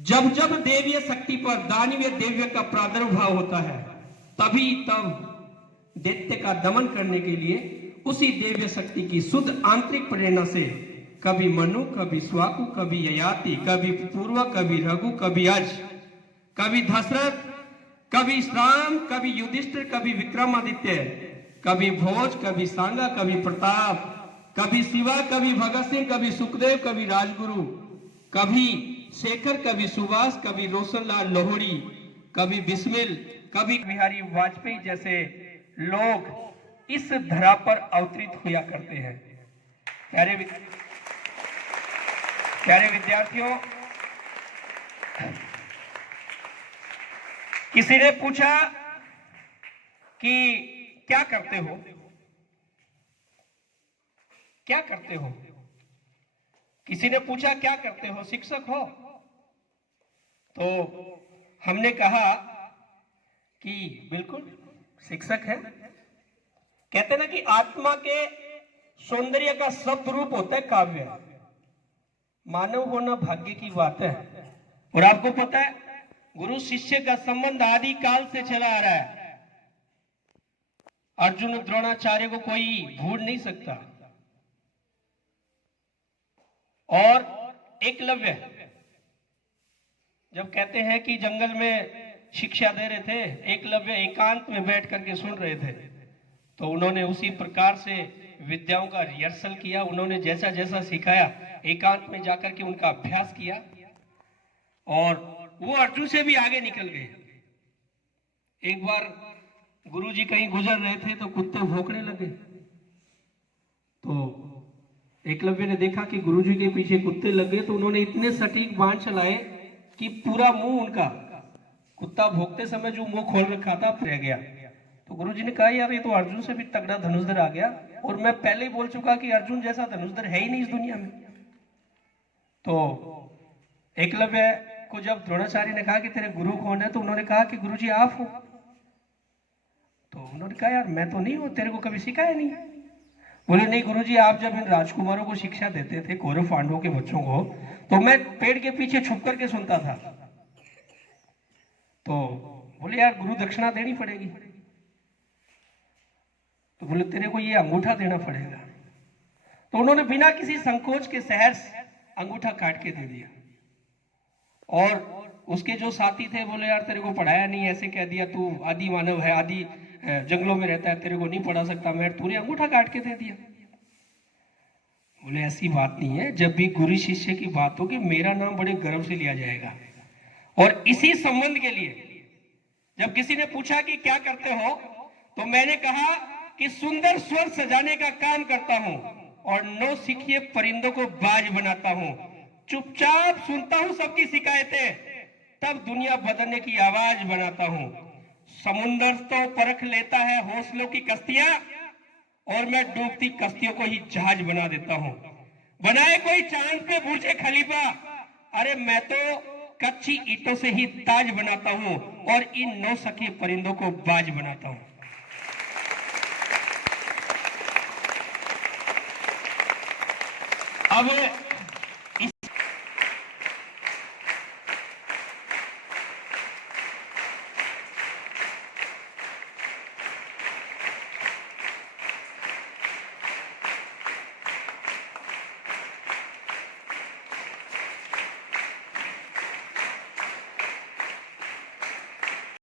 जब जब देवीय शक्ति पर दानवीय देव्य का प्रादुर्भाव होता है, तभी तब दैत्य का दमन करने के लिए उसी देव्य शक्ति की शुद्ध आंतरिक प्रेरणा से कभी मनु, कभी स्वाकु, कभी ययाति, कभी पूर्व, कभी रघु, कभी अज, कभी दशरथ, कभी श्राम, कभी युधिष्ठिर, कभी विक्रमादित्य, कभी भोज, कभी सांगा, कभी प्रताप, कभी शिवा, कभी भगत सिंह, कभी सुखदेव, कभी राजगुरु, कभी शेखर, कभी सुभाष, कभी रोशनलाल लोहड़ी, कभी बिस्मिल, कभी बिहारी वाजपेयी जैसे लोग इस धरा पर अवतरित हुआ करते हैं। प्यारे विद्यार्थियों, किसी ने पूछा कि क्या करते हो, क्या करते हो? किसी ने पूछा क्या करते हो, शिक्षक हो? तो हमने कहा कि बिल्कुल शिक्षक है। कहते ना कि आत्मा के सौंदर्य का शब्द रूप होता है काव्य। मानव होना भाग्य की बात है। और आपको पता है गुरु शिष्य का संबंध आदि काल से चला आ रहा है। अर्जुन द्रोणाचार्य को कोई भूल नहीं सकता। और एकलव्य जब कहते हैं कि जंगल में शिक्षा दे रहे थे, एकलव्य एकांत में बैठ करके सुन रहे थे, तो उन्होंने उसी प्रकार से विद्याओं का रिहर्सल किया। उन्होंने जैसा जैसा सिखाया एकांत में जाकर के उनका अभ्यास किया और वो अर्जुन से भी आगे निकल गए। एक बार गुरुजी कहीं गुजर रहे थे तो कुत्ते भौंकने लगे। तो एकलव्य ने देखा कि गुरुजी के पीछे कुत्ते लग गए, तो उन्होंने इतने सटीक बाण चलाए कि पूरा मुंह उनका कुत्ता भौंकते समय जो मुंह खोल रखा था रह गया। तो गुरुजी ने कहा यार ये तो अर्जुन से भी तगड़ा धनुषधर आ गया, और मैं पहले ही बोल चुका कि अर्जुन जैसा धनुषधर है ही नहीं इस दुनिया में। तो एकलव्य को जब द्रोणाचार्य ने कहा कि तेरे गुरु कौन है, तो उन्होंने कहा कि गुरुजी आप हो। तो उन्होंने कहा यार मैं तो नहीं हूं, तेरे को कभी सिखाया नहीं। बोले नहीं गुरुजी, आप जब इन राजकुमारों को शिक्षा देते थे, कौरव पांडवों के बच्चों को, तो मैं पेड़ के पीछे छुप करके सुनता था। तो बोले यार गुरु दक्षिणा देनी पड़ेगी। तो बोले तेरे को ये अंगूठा देना पड़ेगा। तो उन्होंने बिना किसी संकोच के सहर्ष अंगूठा काट के दे दिया। और उसके जो साथी थे बोले यार तेरे को पढ़ाया नहीं, ऐसे कह दिया, तू आदि मानव है, आदि जंगलों में रहता है, तेरे को नहीं पढ़ा सकता मैं, तूने अंगूठा काट के दे दिया। बोले ऐसी बात नहीं है, जब भी गुरु शिष्य की बात होगी मेरा नाम बड़े गर्व से लिया जाएगा। और इसी संबंध के लिए जब किसी ने पूछा कि क्या करते हो, तो मैंने कहा कि सुंदर स्वर सजाने का काम करता हूं और नौ सिखिए परिंदों को बाज बनाता हूं। चुपचाप सुनता हूं सबकी शिकायतें, तब दुनिया बदलने की आवाज बनाता हूं। समुंदर तो परख लेता है हौसलों की कश्तियां, और मैं डूबती कश्तियों को ही जहाज बना देता हूं। बनाए कोई चांद पे बुर्जे खलीफा, अरे मैं तो कच्ची ईंटों से ही ताज बनाता हूं और इन नौ सखी परिंदों को बाज बनाता हूं। अब